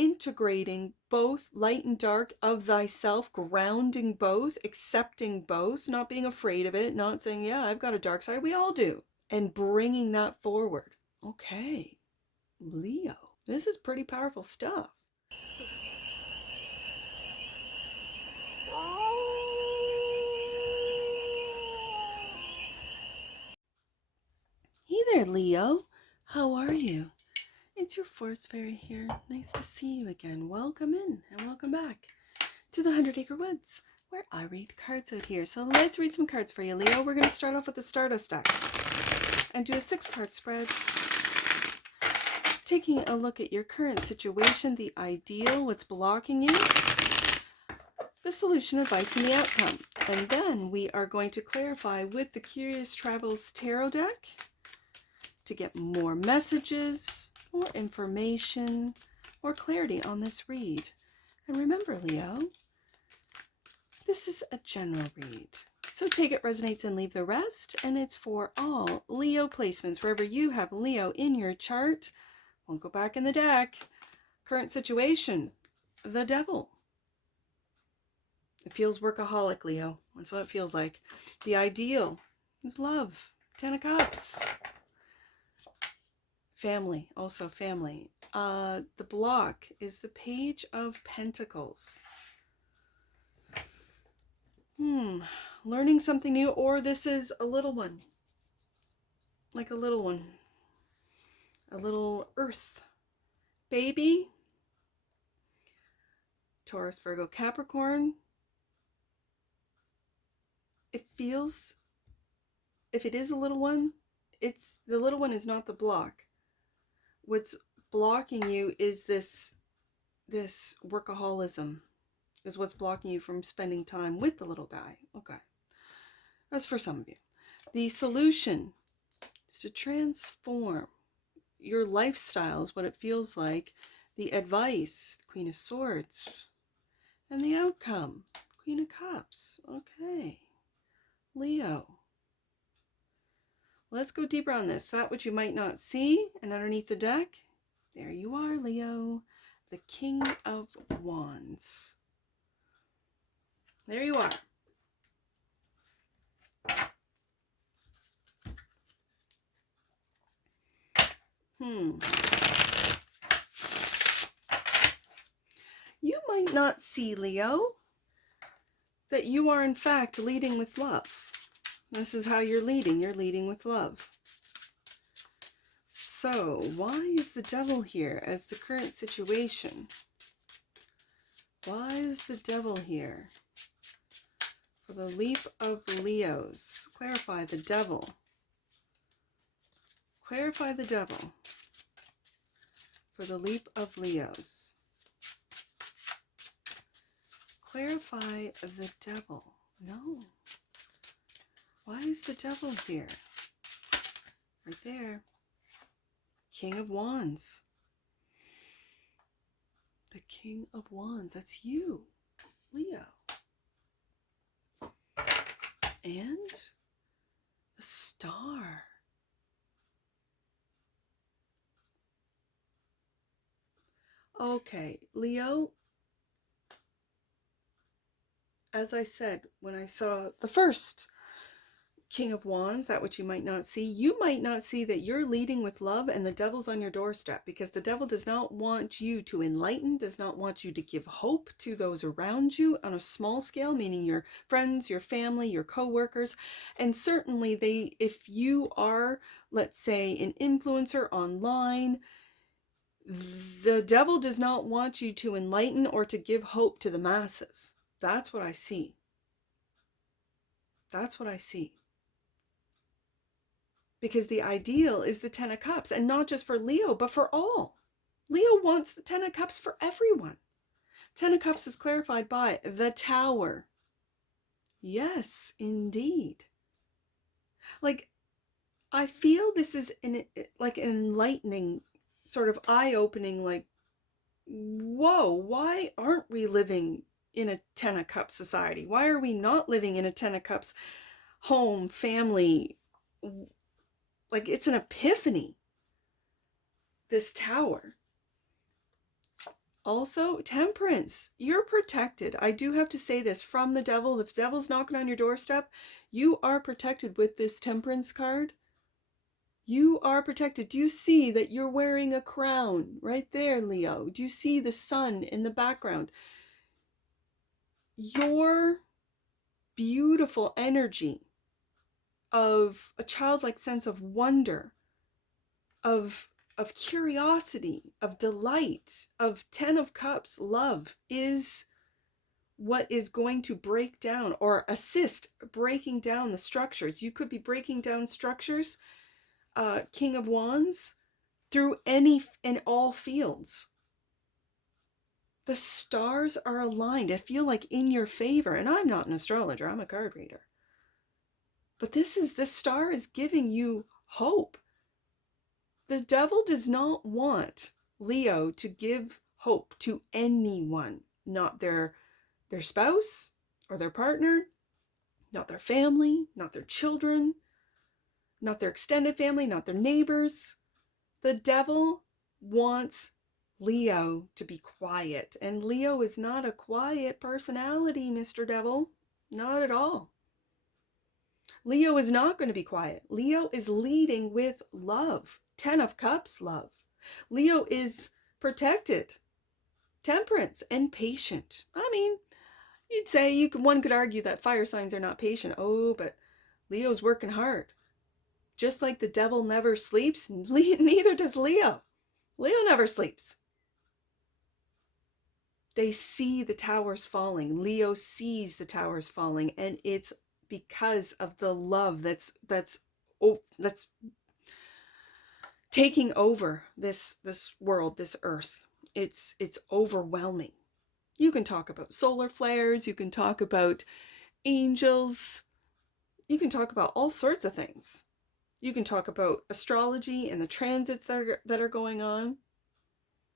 integrating both light and dark of thyself, grounding both, accepting both, not being afraid of it, not saying, yeah, I've got a dark side. We all do. And bringing that forward. Okay, Leo, this is pretty powerful stuff. So hey there, Leo. How are you? It's your Force Fairy here. Nice to see you again. Welcome in and welcome back to the 100 Acre Woods, where I read cards out here. So let's read some cards for you, Leo. We're going to start off with the Stardust deck and do a 6-card spread, taking a look at your current situation, the ideal, what's blocking you, the solution, advice, and the outcome. And then we are going to clarify with the Curious Travels Tarot deck to get more messages, more information, more clarity on this read. And remember, Leo, this is a general read. So take it, resonates, and leave the rest. And it's for all Leo placements. Wherever you have Leo in your chart, won't go back in the deck. Current situation, the Devil. It feels workaholic, Leo. That's what it feels like. The ideal is love. 10 of Cups. Family, also family. The block is the Page of Pentacles. Learning something new, or this is a little one. Like a little one. A little earth baby. Taurus, Virgo, Capricorn. It feels, if it is a little one, the little one is not the block. What's blocking you is this workaholism is what's blocking you from spending time with the little guy. Okay. That's for some of you. The solution is to transform your lifestyle, is what it feels like. The advice, Queen of Swords. And the outcome, Queen of Cups. Okay. Leo. Let's go deeper on this. That which you might not see, and underneath the deck, there you are, Leo, the King of Wands. There you are. You might not see, Leo, that you are in fact leading with love. This is how you're leading. You're leading with love. So, why is the Devil here as the current situation? Why is the Devil here? For the Leap of Leos. Clarify the Devil. Clarify the Devil. For the Leap of Leos. Clarify the Devil. No. Why is the Devil here? Right there. King of Wands. The King of Wands. That's you, Leo. And a star. Okay, Leo. As I said, when I saw the first King of Wands, that which you might not see, you might not see that you're leading with love and the Devil's on your doorstep, because the Devil does not want you to enlighten, does not want you to give hope to those around you on a small scale, meaning your friends, your family, your co-workers. And certainly if you are, let's say, an influencer online, the Devil does not want you to enlighten or to give hope to the masses. That's what I see. That's what I see. Because the ideal is the 10 of Cups, and not just for Leo, but for all. Leo wants the 10 of Cups for everyone. 10 of Cups is clarified by the Tower. Yes, indeed. Like, I feel this is like an enlightening, sort of eye-opening, like, whoa, why aren't we living in a 10 of Cups society? Why are we not living in a 10 of Cups home, family? Like, it's an epiphany, this Tower. Also, temperance. You're protected. I do have to say this from the devil. If the devil's knocking on your doorstep, you are protected with this temperance card. You are protected. Do you see that you're wearing a crown right there, Leo? Do you see the sun in the background? Your beautiful energy of a childlike sense of wonder, of curiosity, of delight, of 10 of Cups, love, is what is going to break down or assist breaking down the structures. You could be breaking down structures, King of Wands, through any and all fields. The stars are aligned. I feel like in your favor. And I'm not an astrologer, I'm a card reader. But this star is giving you hope. The devil does not want Leo to give hope to anyone, not their spouse or their partner, not their family, not their children, not their extended family, not their neighbors. The devil wants Leo to be quiet. And Leo is not a quiet personality, Mr. Devil. Not at all. Leo is not going to be quiet. Leo is leading with love. 10 of Cups, love. Leo is protected, temperance, and patient. I mean, you'd say one could argue that fire signs are not patient. Oh, but Leo's working hard. Just like the devil never sleeps, neither does Leo. Leo never sleeps. They see the towers falling. Leo sees the towers falling, and it's because of the love that's taking over this world, this earth. It's overwhelming. You can talk about solar flares, you can talk about angels, you can talk about all sorts of things. You can talk about astrology and the transits that are going on.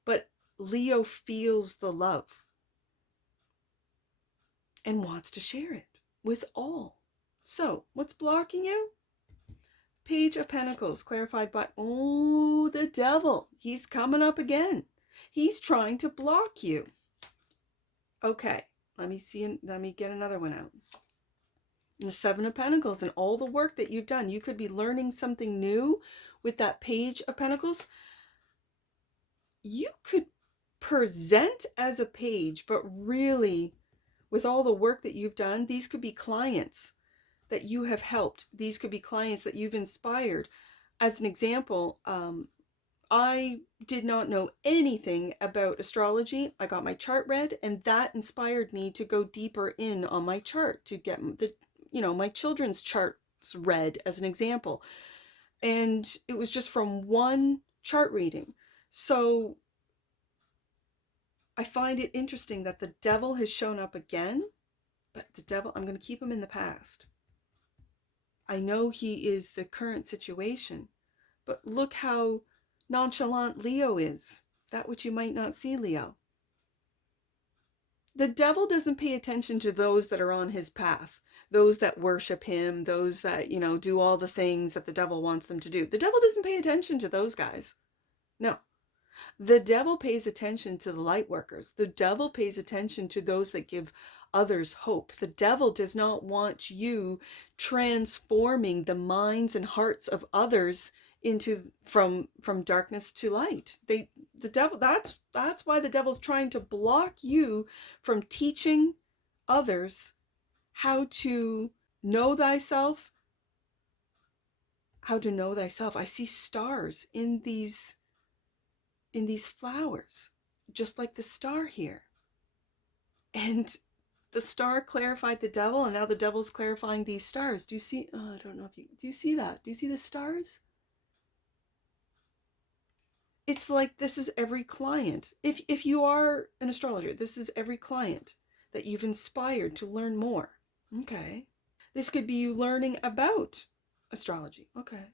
But Leo feels the love and wants to share it with all. So, what's blocking you? Page of Pentacles, clarified by, oh, the devil. He's coming up again. He's trying to block you. Okay, let me get another one out. The Seven of Pentacles and all the work that you've done. You could be learning something new with that Page of Pentacles. You could present as a page, but really, with all the work that you've done, these could be clients that you have helped. These could be clients that you've inspired. As an example, I did not know anything about astrology. I got my chart read, and that inspired me to go deeper in on my chart, to get my children's charts read, as an example. And it was just from one chart reading. So I find it interesting that the devil has shown up again, but the devil, I'm going to keep him in the past. I know he is the current situation, but look how nonchalant Leo is. That which you might not see, Leo. The devil doesn't pay attention to those that are on his path, those that worship him, those that, do all the things that the devil wants them to do. The devil doesn't pay attention to those guys. No. The devil pays attention to the light workers. The devil pays attention to those that give others hope. The devil does not want you transforming the minds and hearts of others into from darkness to light. The devil, that's why the devil's trying to block you from teaching others how to know thyself. How to know thyself. I see stars in these flowers, just like the star here. And the star clarified the devil, and now the devil's clarifying these stars. Do you see? I don't know if you do. You see that? Do you see the stars? It's like this is every client. If you are an astrologer, this is every client that you've inspired to learn more. Okay. This could be you learning about astrology. Okay.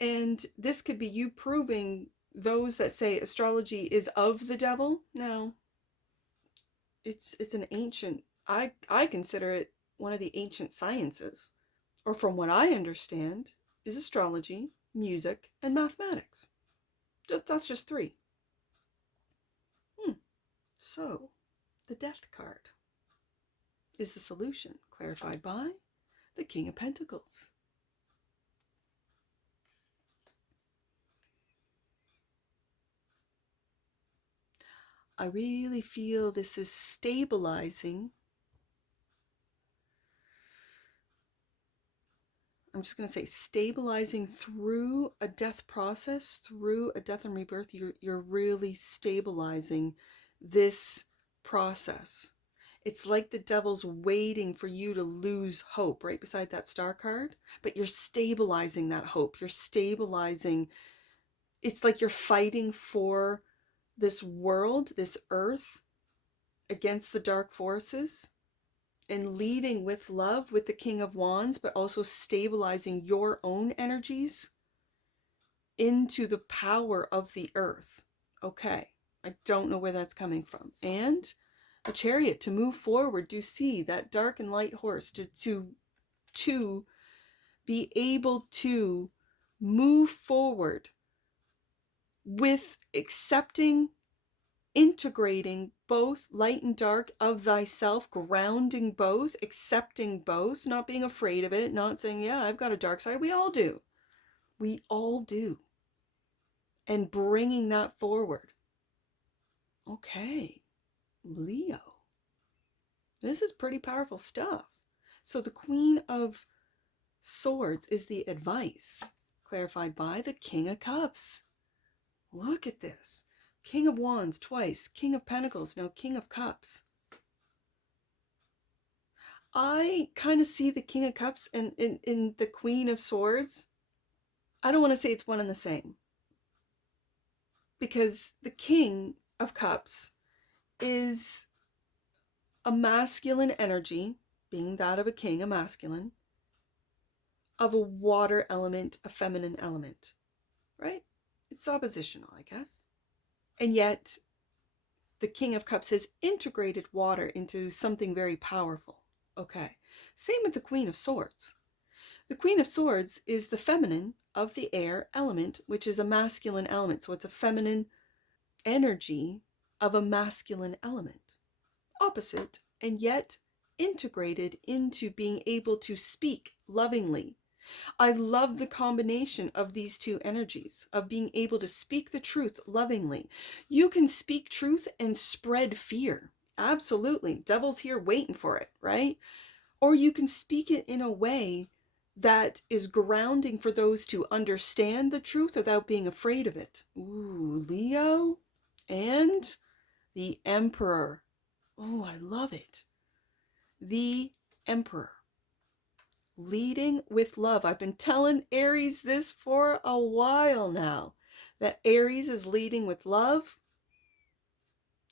And this could be you proving those that say astrology is of the devil. No. It's an ancient, I consider it one of the ancient sciences. Or from what I understand, is astrology, music, and mathematics. That's just three. So, the Death card is the solution, clarified by the King of Pentacles. I really feel this is stabilizing. I'm just going to say stabilizing through a death process, through a death and rebirth. You're really stabilizing this process. It's like the devil's waiting for you to lose hope right beside that star card, but you're stabilizing that hope. You're stabilizing. It's like you're fighting for this world, this earth, against the dark forces, and leading with love with the King of Wands, but also stabilizing your own energies into the power of the earth. Okay, I don't know where that's coming from. And a Chariot, to move forward, to see that dark and light horse, to be able to move forward with accepting, integrating both light and dark of thyself, grounding both, accepting both, not being afraid of it, not saying, yeah, I've got a dark side. We all do. We all do. And bringing that forward. Okay, Leo. This is pretty powerful stuff. So the Queen of Swords is the advice, clarified by the King of Cups. Look at this. King of Wands twice, King of Pentacles, now King of Cups. I kind of see the King of Cups and in the Queen of Swords. I don't want to say it's one and the same, because the King of Cups is a masculine energy, being that of a king, a masculine, of a water element, a feminine element, right? It's oppositional, I guess. And yet, the King of Cups has integrated water into something very powerful. Okay. Same with the Queen of Swords. The Queen of Swords is the feminine of the air element, which is a masculine element. So it's a feminine energy of a masculine element. Opposite, and yet integrated into being able to speak lovingly. I love the combination of these two energies, of being able to speak the truth lovingly. You can speak truth and spread fear. Absolutely. Devil's here waiting for it, right? Or you can speak it in a way that is grounding for those to understand the truth without being afraid of it. Ooh, Leo and the Emperor. Oh, I love it. The Emperor. Leading with love. I've been telling Aries this for a while now, that Aries is leading with love,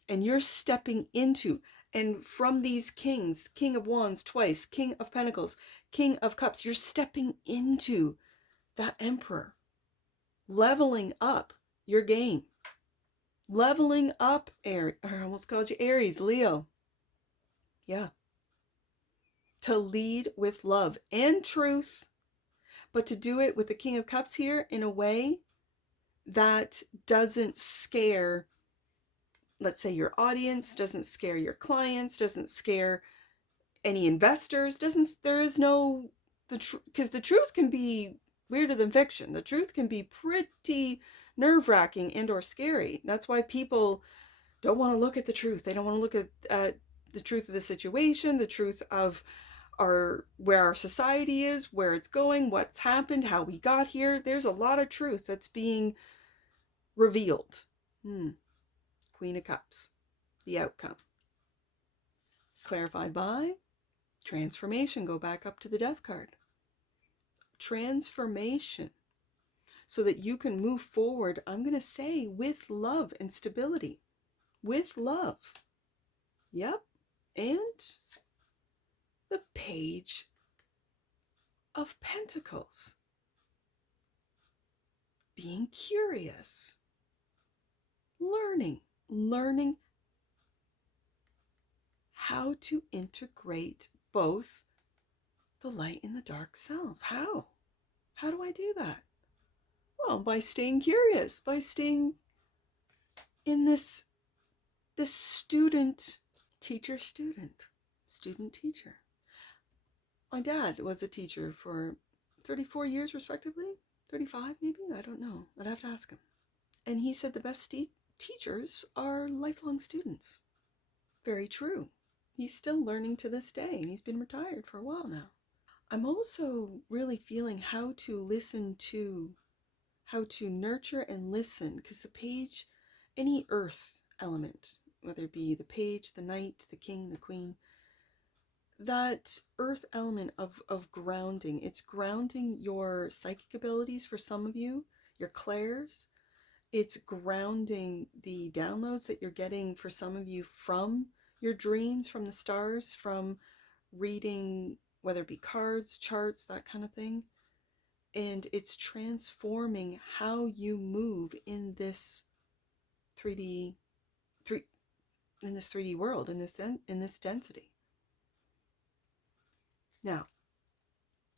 and you're stepping into, and from these kings, King of Wands twice, King of Pentacles, King of Cups, you're stepping into that Emperor, leveling up your game, leveling up Aries. I almost called you Aries, Leo. Yeah. To lead with love and truth, but to do it with the King of Cups here in a way that doesn't scare, let's say, your audience, doesn't scare your clients, doesn't scare any investors, there is no, because the truth can be weirder than fiction. The truth can be pretty nerve-wracking and or scary. That's why people don't want to look at the truth. They don't want to look at the truth of the situation, the truth of where our society is, where it's going, what's happened, how we got here. There's a lot of truth that's being revealed. Queen of Cups, the outcome. Clarified by transformation. Go back up to the Death card. Transformation. So that you can move forward, I'm going to say, with love and stability. With love. Yep. And the Page of Pentacles. Being curious. Learning how to integrate both the light and the dark self. How? How do I do that? Well, by staying curious, by staying in this the student, teacher, student, student, teacher. My dad was a teacher for 34 years, respectively. 35, maybe? I don't know. I'd have to ask him. And he said the best teachers are lifelong students. Very true. He's still learning to this day, and he's been retired for a while now. I'm also really feeling how to nurture and listen, because the page, any earth element, whether it be the page, the knight, the king, the queen, that earth element of grounding, it's grounding your psychic abilities for some of you, your clairs. It's grounding the downloads that you're getting for some of you from your dreams, from the stars, from reading, whether it be cards, charts, that kind of thing. And it's transforming how you move in this 3D world, in this density. Now,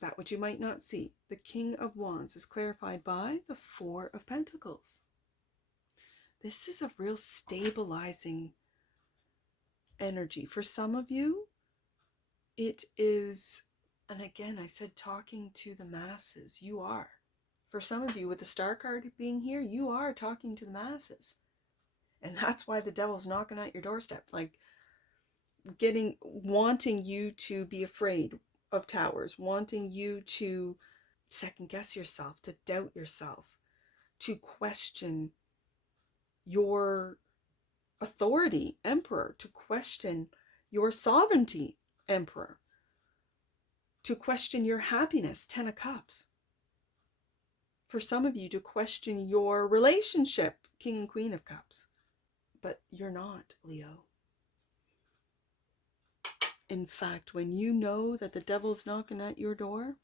that which you might not see, the King of Wands is clarified by the Four of Pentacles. This is a real stabilizing energy. For some of you, it is, and again, I said talking to the masses. You are. For some of you, with the Star card being here, you are talking to the masses. And that's why the devil's knocking at your doorstep, like wanting you to be afraid of towers, wanting you to second guess yourself, to doubt yourself, to question your authority, Emperor, to question your sovereignty, Emperor, to question your happiness, Ten of Cups. For some of you, to question your relationship, King and Queen of Cups. But you're not, Leo. In fact, when you know that the devil's knocking at your door,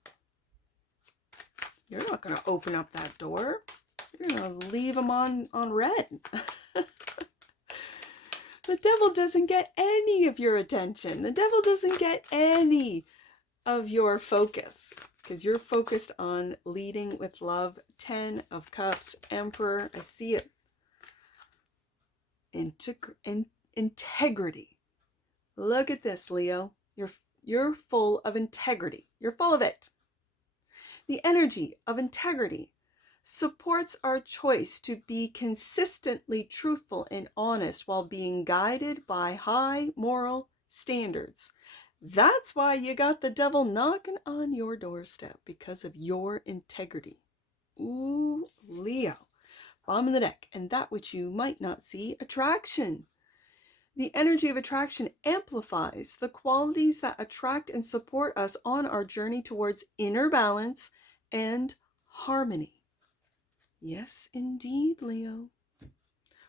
you're not going to open up that door. You're going to leave him on red. The devil doesn't get any of your attention. The devil doesn't get any of your focus, because you're focused on leading with love. 10 of Cups, Emperor. I see it. Integrity. Look at this, Leo. You're full of integrity. You're full of it. The energy of integrity supports our choice to be consistently truthful and honest while being guided by high moral standards. That's why you got the devil knocking on your doorstep, because of your integrity. Ooh, Leo. Bottom of the deck. And that which you might not see, attraction. The energy of attraction amplifies the qualities that attract and support us on our journey towards inner balance and harmony. Yes, indeed, Leo.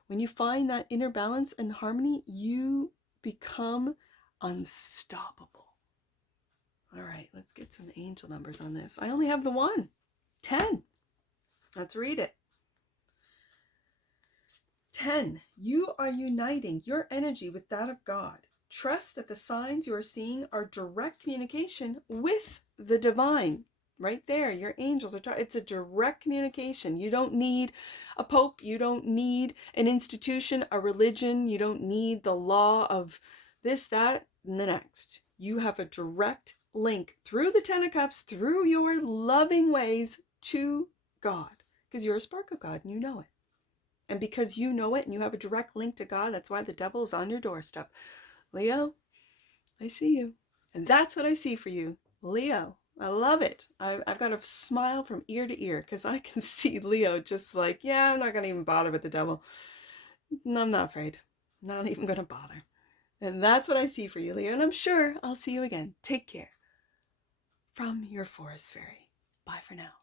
When you find that inner balance and harmony, you become unstoppable. All right, let's get some angel numbers on this. I only have the one, 10. Let's read it. 10. You are uniting your energy with that of God. Trust that the signs you are seeing are direct communication with the divine. Right there, your angels are talking. It's a direct communication. You don't need a pope. You don't need an institution, a religion. You don't need the law of this, that, and the next. You have a direct link through the 10 of Cups, through your loving ways to God, because you're a spark of God and you know it. And because you know it and you have a direct link to God, that's why the devil is on your doorstep. Leo, I see you. And that's what I see for you. Leo, I love it. I've got a smile from ear to ear, because I can see Leo just like, yeah, I'm not going to even bother with the devil. No, I'm not afraid. Not even going to bother. And that's what I see for you, Leo. And I'm sure I'll see you again. Take care. From your forest fairy. Bye for now.